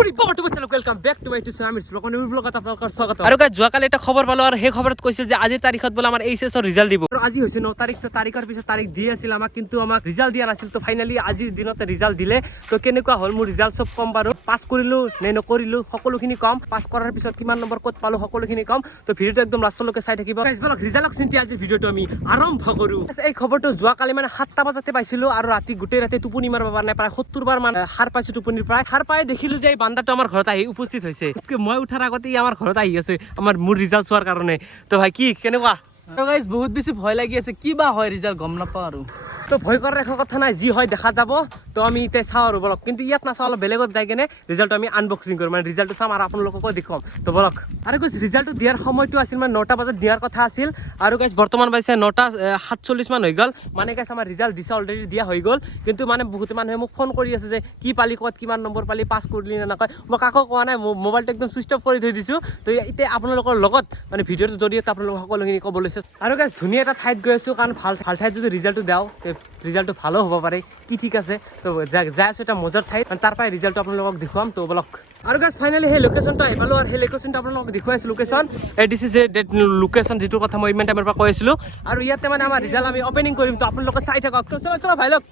welcome back to my Amirs blog ব্লগত আপোনালোকৰ স্বাগত আৰু গাইজ যোৱাকালি এটা খবৰ পালো আৰু সেই খবৰত কৈছিল যে আজিৰ তাৰিখত বলে আমাৰ এইচএছৰ ৰিজাল্ট দিব আৰু আজি হৈছে 9 তাৰিখ তো তাৰিখৰ পিছত তাৰিখ দি আছিল আমাক কিন্তু আমাক ৰিজাল্ট দিয়া নাছিল তো ফাইনালি আজিৰ দিনতে ৰিজাল্ট দিলে তো কেনেকুৱা হল মোৰ ৰিজাল্ট সব কম বাৰু পাস কৰিলো নে নকৰিলো সকলোখিনি কম পাস কৰাৰ পিছত কিমান নম্বৰ কত পালো সকলোখিনি কম তো ভিডিওটো একদম লাষ্টলৈকে চাই থাকিব গাইজ বলক ৰিজাল্টক চিন্তি আজি ভিডিওটো আমি আৰম্ভ কৰো এই খবৰটো যোৱাকালি মানে 7টা বজাতে পাইছিলো আৰু ৰাতি গোটেই ৰাতি টোপনি মাৰিব পৰা নাই প্ৰায় 70 বাৰ মান হাৰ পাইছো টোপনিৰ প্ৰায় হাৰ পাই দেখিলো যে এই বান্দাটো আমাৰ ঘৰত আহি উপস্থিত হৈছে মই উঠাৰ আগতে আমাৰ ঘৰত আহি আছে আমাৰ মোৰ ৰিজাল্ট চোৱাৰ কাৰণে তো ভাই কি কেনেকুৱা গাইজ বহুত বেছি ভয় লাগি আছে কি বা হয় ৰিজাল্ট গম নাপাওঁ আৰু তো ভয় কৰাৰ একো কথা নাই যি হয় দেখা যাব তো আমি এতিয়া চাওঁ আৰু বলক কিন্তু ইয়াত নাচাওঁ অলপ বেলেগত যাই কেনে ৰিজাল্টটো আমি আনবক্সিং কৰিম মানে ৰিজাল্টটো চাম আৰু আপোনালোককো দেখুৱাম তো বলক আৰু গাইজ ৰিজাল্টটো দিয়াৰ সময়টো আছিল মানে 9টা বজাত দিয়াৰ কথা আছিল আৰু গাইজ বৰ্তমান পাইছে 9টা 47 মান হৈ গ'ল মানে গাইজ আমাৰ ৰিজাল্ট দিছে অলৰেডি দিয়া হৈ গ'ল কিন্তু মানে বহুত মানুহে মোক ফোন কৰি আছে যে কি পালি ক'ত কিমান নম্বৰ পালি পাছ কৰিলি নে নকয় মই কাকো কোৱা নাই মোবাইলটো একদম সুইচ অফ কৰি থৈ দিছোঁ তো এতিয়া আপোনালোকৰ লগত মানে ভিডিঅ'টোৰ জৰিয়তে আপোনালোক সকলোখিনি ক'ব লৈছে আৰু গাইজ ধুনীয়া এটা ঠাইত গৈ আছোঁ কাৰণ ভাল ঠাইত যদি ৰিজাল্টটো দিওঁ ৰিজাল্টটো ভালো হ'ব পাৰে কি ঠিক আছে তো যাই আছোঁ এটা মজাৰ ঠাইত তাৰ পৰাই ৰিজাল্টটো আপোনালোকক দেখুৱাম তো বলক আৰু গাইজ ফাইনেলি সেই লোকেশ্যনটো আহি পালোঁ আৰু সেই লোকেশ্যনটো আপোনালোকক দেখুৱাই আছোঁ location this is a location যিটোৰ কথা মই ইমান টাইমৰ পৰা কৈ আছিলোঁ আৰু ইয়াতে মানে আমাৰ ৰিজাল্ট আমি অপেনিং কৰিম তো আপোনালোকে চাই থাকক চলো ভাই লওক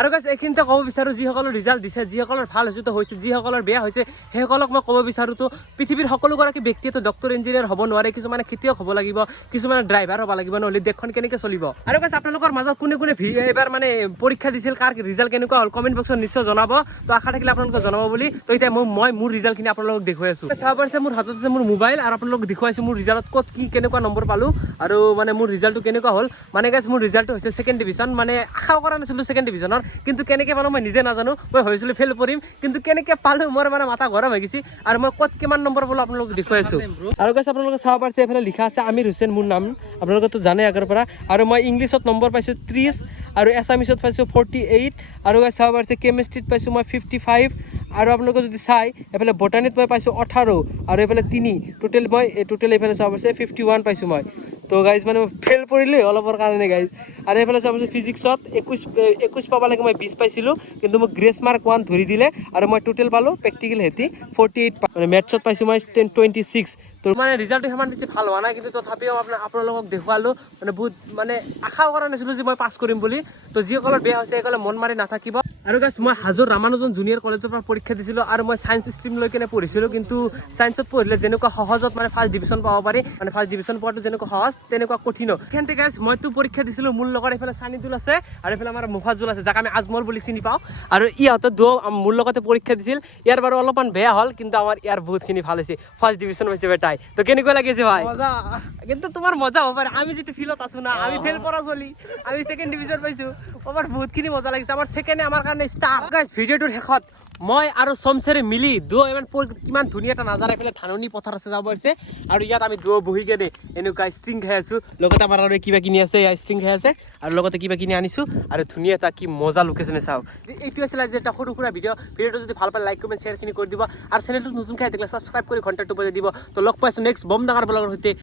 আৰু গাইজ এইখিনিতে ক'ব বিচাৰোঁ যিসকলৰ ৰিজাল্ট দিছে যিসকলৰ ভাল হৈছে তো হৈছে যিসকলৰ বেয়া হৈছে সেইসকলক মই ক'ব বিচাৰোঁ তো পৃথিৱীৰ সকলোগৰাকী ব্যক্তিয়েতো ডক্টৰ ইঞ্জিনিয়াৰ হ'ব নোৱাৰে কিছুমানে খেতিয়ক হ'ব লাগিব কিছুমানে ড্ৰাইভাৰ হ'ব লাগিব নহ'লে দেশখন কেনেকৈ চলিব আৰু গাইজ আপোনালোকৰ মাজত কোনে কোনে এইবাৰ মানে পৰীক্ষা দিছিল কাৰ ৰিজাল্ট কেনেকুৱা হ'ল কমেণ্ট বক্সত নিশ্চয় জনাব তো আশা থাকিলে আপোনালোকে জনাব বুলি তো এতিয়া মই মোৰ ৰিজাল্টখিনি আপোনালোকক দেখুৱাই আছোঁ চাব পাৰিছে মোৰ হাতত আছে মোৰ মোবাইল আৰু আপোনালোকক দেখুৱাইছোঁ মোৰ ৰিজাল্টত ক'ত কি কেনেকুৱা নম্বৰ পালোঁ আৰু মানে মোৰ ৰিজাল্টটো কেনেকুৱা হ'ল মানে গাইজ মোৰ ৰিজাল্টটো হৈছে 2nd ডিভিজন মানে আশাও কৰা নাছিলোঁ 2nd ডিভিজনৰ কিন্তু কেনেকৈ পালোঁ মই নিজে নাজানো মই ভাবিছিলোঁ ফেইল কৰিম কিন্তু কেনেকৈ পালোঁ মোৰ মানে মাথা গৰম হৈ গৈছে আৰু মই ক'ত কিমান নম্বৰ পালোঁ আপোনালোকক দেখুৱাই আছোঁ আৰু গাইজ আপোনালোকে চাব পাৰিছে এইফালে লিখা আছে আমিৰ হুছেইন মোৰ নাম আপোনালোকেতো জানে আগৰ পৰা আৰু মই ইংলিছত নম্বৰ পাইছোঁ 30 আৰু এছামিছত পাইছোঁ 48 আৰু গাইজ চাব পাৰিছে কেমেষ্ট্ৰিত পাইছোঁ মই 55 আৰু আপোনালোকে যদি চাই এইফালে বটানীত মই পাইছোঁ 18 আৰু এইফালে 3 টোটেল এইফালে চাব পাৰিছে 51 পাইছোঁ মই তো গাইজ মানে ফেইল কৰিলোঁ অলপৰ কাৰণে গাইজ আৰু এইফালে চাব পাৰিছোঁ ফিজিক্সত 21 পাব লাগে মই 20 পাইছিলোঁ কিন্তু মোক গ্ৰেছ মাৰ্ক 1 ধৰি দিলে আৰু মই টোটেল পালোঁ প্ৰেক্টিকেল হেতি 48 মানে মেথছত পাইছোঁ মই 26 তো মানে ৰিজাল্টটো সিমান বেছি ভাল হোৱা নাই কিন্তু তথাপিও আপোনালোকক দেখুৱালোঁ মানে বহুত মানে আশাও কৰা নাছিলোঁ যে মই পাছ কৰিম বুলি তো যিসকলৰ বেয়া হৈছে সেইসকলে মন মাৰি নাথাকিব আৰু গাইজ মই হাজোৰ ৰামানুজন জুনিয়ৰ কলেজৰ পৰা পৰীক্ষা দিছিলোঁ আৰু মই ছায়েন্স ষ্ট্ৰীম লৈ কিনে পঢ়িছিলোঁ কিন্তু ছায়েন্সত পঢ়িলে যেনেকুৱা সহজত মানে ফাৰ্ষ্ট ডিভিজন পাব পাৰি মানে ফাৰ্ষ্ট ডিভিজন পোৱাটো যেনেকুৱা সহজ তেনেকুৱা কঠিন সেইখিনিতে গাইজ মইতো পৰীক্ষা দিছিলোঁ মোৰ লগত এইফালে চানিদুল আছে আৰু এইফালে আমাৰ মুফাজুল আছে যাক আমি আজমল বুলি চিনি পাওঁ আৰু ইহঁতে মোৰ লগতে পৰীক্ষা দিছিল ইয়াৰ বাৰু অলপমান বেয়া হ'ল কিন্তু আমাৰ ইয়াৰ বহুতখিনি ভাল হৈছে ফাৰ্ষ্ট ডিভিজন হৈছে বেটাই তো কেনেকুৱা লাগিছে ভাই কিন্তু তোমাৰ মজা হ'ব পাৰে আমি যিটো ফিলত আছোঁ না আমি ফেইল কৰা চলি আমি 2nd ডিভিজন পাইছোঁ আমাৰ বহুতখিনি মজা লাগিছে আমাৰ ছেকেণ্ডে আমাৰ কাৰণে ষ্টাৰ গাইজ ভিডিঅ'টোৰ শেষত মই আৰু চমচেৰে মিলি ইমান কিমান ধুনীয়া এটা নাজাৰা এইফালে ধাননি পথাৰ আছে যাব পাৰিছে আৰু ইয়াত আমি বহি কেনে এনেকুৱা ষ্ট্ৰিং খাই আছোঁ লগতে আমাৰ আৰু কিবা কিনি আছে এয়া ষ্ট্ৰিং খাই আছে আৰু লগতে কিবা কিনি আনিছোঁ আৰু ধুনীয়া এটা কি মজা লোকেশ্যনে চাওক এইটো আছিলে যে এটা সৰু সুৰা ভিডিঅ'টো যদি ভাল পায় লাইক কমেণ্ট শ্বেয়াৰখিনি কৰি দিব আৰু চেনেলটো নতুন খাই থাকিলে ছাবস্ক্ৰাইব কৰি ঘণ্টাটো বজাই দিব তো লগ পাইছোঁ নেক্সট বম ডাঙৰ ব্লগৰ সৈতে